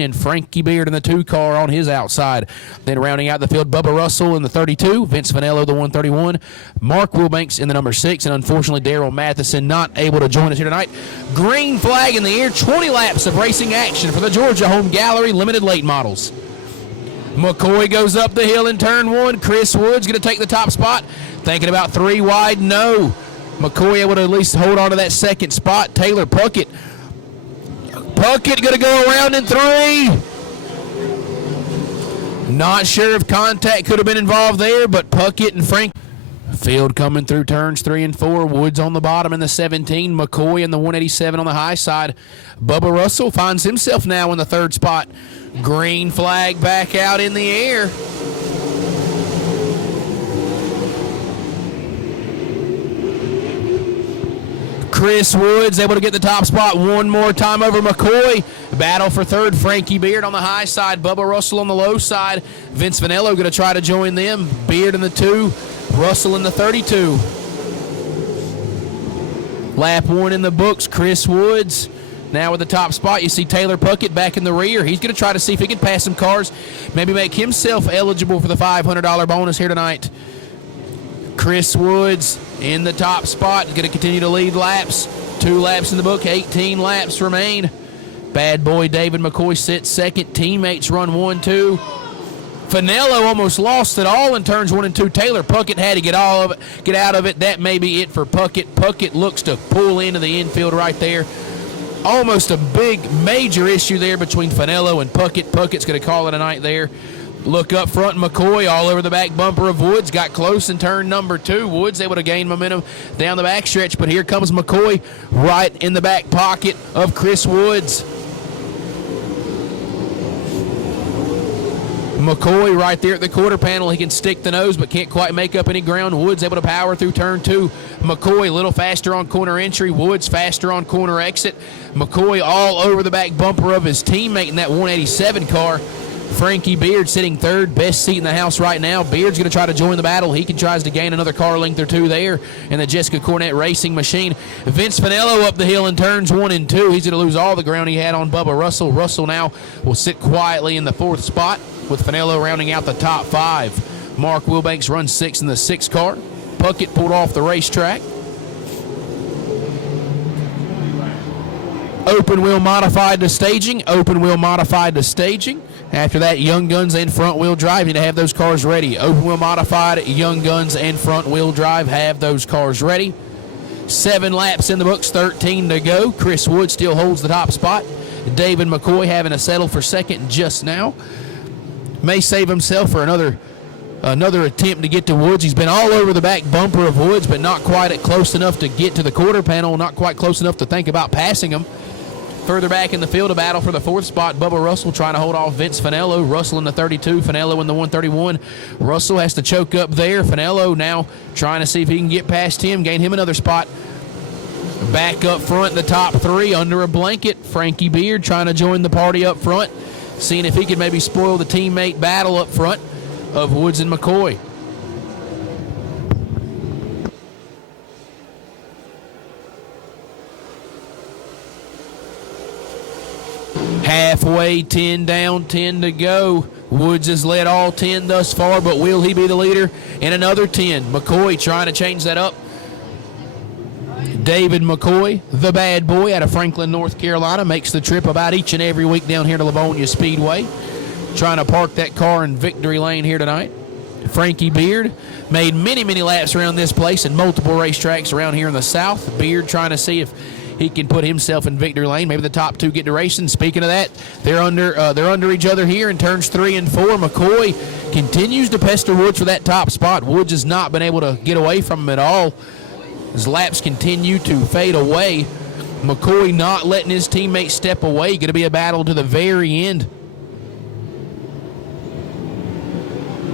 and Frankie Beard in the 2 car on his outside. Then rounding out the field, Bubba Russell in the 32, Vince Finello the 131, Mark Wilbanks in the number 6, and unfortunately Daryl Matheson not able to join us here tonight. Green flag in the air, 20 laps of racing action for the Georgia Home Gallery Limited Late Models. McCoy goes up the hill in turn 1. Chris Woods going to take the top spot. Thinking about 3 wide, no. McCoy able to at least hold on to that second spot. Taylor Puckett going to go around in 3. Not sure if contact could have been involved there, but Puckett and Frank. Field coming through turns 3 and 4. Woods on the bottom in the 17. McCoy in the 187 on the high side. Bubba Russell finds himself now in the 3rd spot. Green flag back out in the air. Chris Woods able to get the top spot one more time over McCoy. Battle for 3rd, Frankie Beard on the high side, Bubba Russell on the low side. Vince Finello going to try to join them. Beard in the 2, Russell in the 32. Lap 1 in the books, Chris Woods. Now with the top spot, you see Taylor Puckett back in the rear. He's going to try to see if he can pass some cars, maybe make himself eligible for the $500 bonus here tonight. Chris Woods in the top spot, going to continue to lead laps. 2 laps in the book, 18 laps remain. Bad boy David McCoy sits 2nd. Teammates run 1, 2. Finello almost lost it all in turns 1 and 2. Taylor Puckett had to get out of it. That may be it for Puckett. Puckett looks to pull into the infield right there. Almost a big, major issue there between Finello and Puckett. Puckett's going to call it a night there. Look up front, McCoy all over the back bumper of Woods. Got close in turn number 2. Woods able to gain momentum down the back stretch, but here comes McCoy right in the back pocket of Chris Woods. McCoy right there at the quarter panel. He can stick the nose, but can't quite make up any ground. Woods able to power through turn 2. McCoy a little faster on corner entry. Woods faster on corner exit. McCoy all over the back bumper of his teammate in that 187 car. Frankie Beard sitting 3rd, best seat in the house right now. Beard's going to try to join the battle. He tries to gain another car length or 2 there in the Jessica Cornett racing machine. Vince Finello up the hill in turns 1 and 2. He's going to lose all the ground he had on Bubba Russell. Russell now will sit quietly in the 4th spot with Finello rounding out the top 5. Mark Wilbanks runs 6 in the 6 car. Puckett pulled off the racetrack. Open wheel modified to staging. Open wheel modified to staging. After that, Young Guns and front wheel drive. You need to have those cars ready. Open wheel modified, Young Guns and front wheel drive. Have those cars ready. 7 laps in the books, 13 to go. Chris Wood still holds the top spot. David McCoy having to settle for 2nd just now. May save himself for another attempt to get to Woods. He's been all over the back bumper of Woods, but not quite close enough to get to the quarter panel, not quite close enough to think about passing him. Further back in the field, a battle for the 4th spot. Bubba Russell trying to hold off Vince Finello. Russell in the 32, Finello in the 131. Russell has to choke up there. Finello now trying to see if he can get past him, gain him another spot. Back up front, the top 3 under a blanket. Frankie Beard trying to join the party up front, seeing if he could maybe spoil the teammate battle up front of Woods and McCoy. Halfway, 10 down, 10 to go. Woods has led all 10 thus far, but will he be the leader in another 10? McCoy trying to change that up. David McCoy, the bad boy out of Franklin, North Carolina, makes the trip about each and every week down here to Lavonia Speedway. Trying to park that car in victory lane here tonight. Frankie Beard made many, many laps around this place and multiple racetracks around here in the South. Beard trying to see if he can put himself in victory lane. Maybe the top 2 get to racing. Speaking of that, they're under each other here in turns 3 and 4. McCoy continues to pester Woods for that top spot. Woods has not been able to get away from him at all. His laps continue to fade away. McCoy not letting his teammates step away. Going to be a battle to the very end.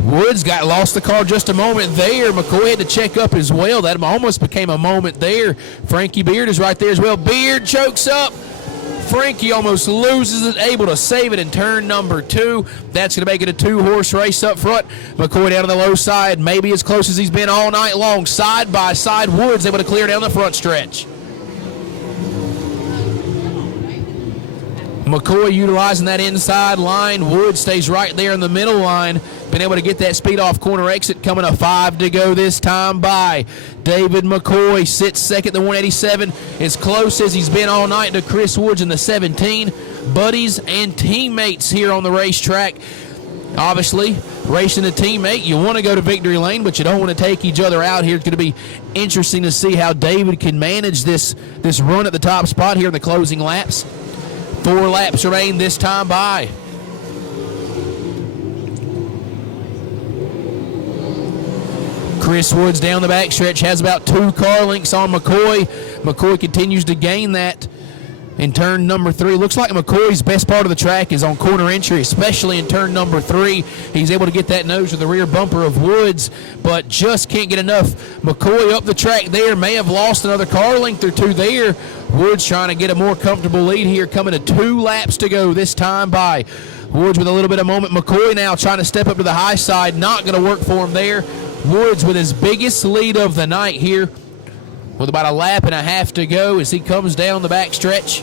Woods lost the car just a moment there. McCoy had to check up as well. That almost became a moment there. Frankie Beard is right there as well. Beard chokes up. Frankie almost loses it, able to save it in turn number 2. That's going to make it a 2-horse race up front. McCoy down on the low side, maybe as close as he's been all night long. Side by side, Woods able to clear down the front stretch. McCoy utilizing that inside line. Wood stays right there in the middle line. Been able to get that speed off corner exit. Coming a 5 to go this time by David McCoy. Sits second, the 187. As close as he's been all night to Chris Woods in the 17. Buddies and teammates here on the racetrack. Obviously, racing a teammate, you want to go to victory lane, but you don't want to take each other out here. It's going to be interesting to see how David can manage this run at the top spot here in the closing laps. 4 laps remain this time by. Chris Woods down the backstretch has about 2 car lengths on McCoy. McCoy continues to gain that in turn number 3. Looks like McCoy's best part of the track is on corner entry, especially in turn number 3. He's able to get that nose to the rear bumper of Woods, but just can't get enough. McCoy up the track there, may have lost another car length or 2 there. Woods trying to get a more comfortable lead here, coming to 2 laps to go this time by. Woods with a little bit of moment. McCoy now trying to step up to the high side, not going to work for him there. Woods with his biggest lead of the night here, with about a lap and a half to go as he comes down the backstretch.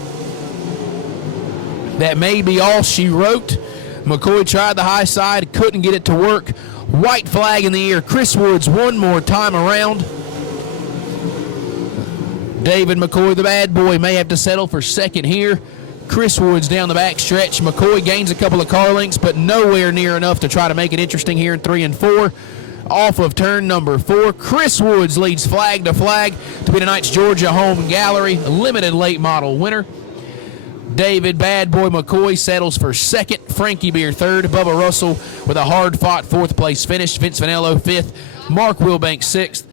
That may be all she wrote. McCoy tried the high side, couldn't get it to work. White flag in the air. Chris Woods one more time around. David McCoy, the bad boy, may have to settle for second here. Chris Woods down the backstretch. McCoy gains a couple of car lengths, but nowhere near enough to try to make it interesting here in 3 and 4. Off of turn number 4, Chris Woods leads flag to flag to be tonight's Georgia Home Gallery Limited Late Model winner. David Bad Boy McCoy settles for second. Frankie Beer third. Bubba Russell with a hard-fought 4th place finish. Vince Vanello 5th. Mark Wilbanks 6th.